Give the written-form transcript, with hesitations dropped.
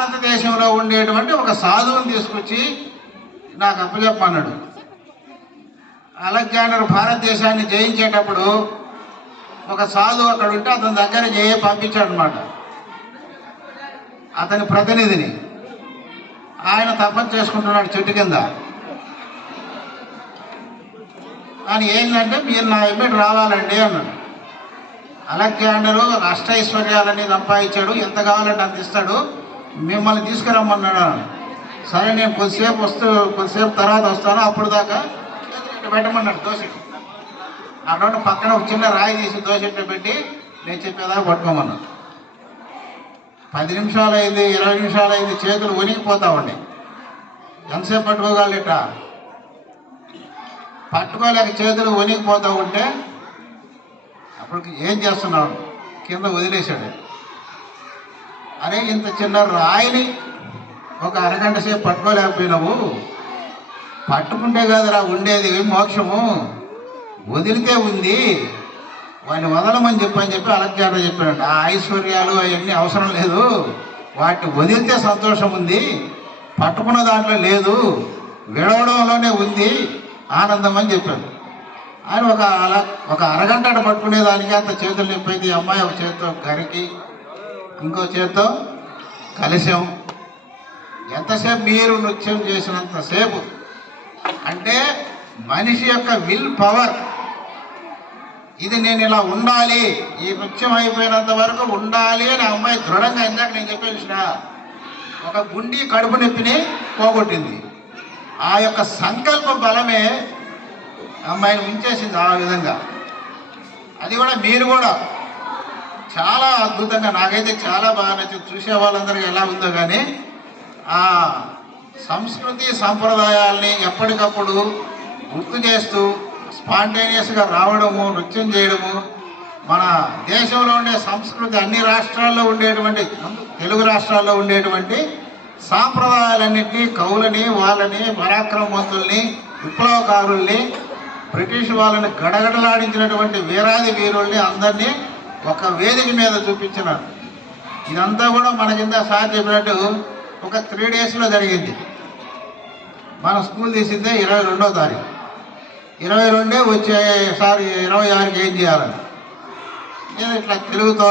భారతదేశంలో ఉండేటువంటి ఒక సాధువుని తీసుకొచ్చి నాకు అప్పచెప్పన్నాడు. అలెగ్జాండర్ భారతదేశాన్ని జయించేటప్పుడు ఒక సాధువు అక్కడ ఉంటే అతని దగ్గర పంపించాడు అనమాట, అతని ప్రతినిధిని. ఆయన తపస్సు చేసుకుంటున్నాడు చెట్టు కింద. అని ఏంటంటే మీరు నా ఎమ్మెట్ రావాలండి అన్నాడు. అలెగ్జాండరు అష్టైశ్వర్యాలని సంపాదించాడు, ఎంత కావాలంటే అంత ఇస్తాడు, మిమ్మల్ని తీసుకురమ్మన్నాడు. సరే నేను కొద్దిసేపు తర్వాత వస్తాను, అప్పుడు దాకా పెట్టమన్నాడు దోశ. అక్కడ పక్కన ఒక చిన్న రాయి తీసి దోశెట్లో పెట్టి నేను చెప్పేదాకా పట్టుకోమన్నాడు. 10 నిమిషాలు అయింది, 20 నిమిషాలు అయింది, చేతులు వణికిపోతా ఉండే. ఎంతసేపు పట్టుకోగలట? పట్టుకోలేక చేతులు వణికిపోతూ ఉంటే అప్పుడు ఏం చేస్తున్నావు కింద వదిలేశాడు. అరే ఇంత చిన్న రాయిని ఒక అరగంట సేపు పట్టుకోలేకపోయినావు, పట్టుకుంటే కదరా ఉండేది మోక్షము, వదిలితే ఉంది, వాడిని వదలమని చెప్పి అలెగ్జాండర్ చెప్పాడు. ఆ ఐశ్వర్యాలు అవన్నీ అవసరం లేదు, వాటిని వదిలితే సంతోషం ఉంది, పట్టుకున్న దాంట్లో లేదు, విడవడంలోనే ఉంది ఆనందం అని చెప్పాడు. ఆయన ఒక అరగంట పట్టుకునేదానికి అంత చేతులు నింపైంది. అమ్మాయి ఒక చేత్తో గరికి, ఇంకో చేత్తో కలశం. ఎంతసేపు మీరు నృత్యం చేసినంతసేపు అంటే మనిషి యొక్క విల్ పవర్ ఇది. నేను ఇలా ఉండాలి, ఈ నృత్యం అయిపోయినంత వరకు ఉండాలి అని అమ్మాయి దృఢంగా, ఇందాక నేను చెప్పేసిన ఒక గుండి కడుపు నొప్పిని పోగొట్టింది. ఆ యొక్క సంకల్ప బలమే అమ్మాయిని ఉంచేసింది ఆ విధంగా. అది కూడా మీరు కూడా చాలా అద్భుతంగా, నాకైతే చాలా బాగా నచ్చింది. చూసే వాళ్ళందరికీ ఎలా ఉందో కానీ ఆ సంస్కృతి సంప్రదాయాల్ని ఎప్పటికప్పుడు గుర్తు చేస్తూ స్పాంటేనియస్గా రావడము, నృత్యం చేయడము, మన దేశంలో ఉండే సంస్కృతి అన్ని రాష్ట్రాల్లో ఉండేటువంటి, తెలుగు రాష్ట్రాల్లో ఉండేటువంటి సాంప్రదాయాలన్నింటినీ, కవులని, వాళ్ళని, పరాక్రమవంతుల్ని, విప్లవకారుల్ని, బ్రిటిష్ వాళ్ళని గడగడలాడించినటువంటి వీరాది వీరుల్ని అందరినీ ఒక వేదిక మీద చూపించినారు. ఇదంతా కూడా మన కింద సార్ చెప్పినట్టు ఒక 3 డేస్లో జరిగింది. మన స్కూల్ తీసిందే 22వ తారీఖు, 22 వచ్చేసారి 26కి ఏం చేయాలని నేను ఇట్లా తెలుగుతో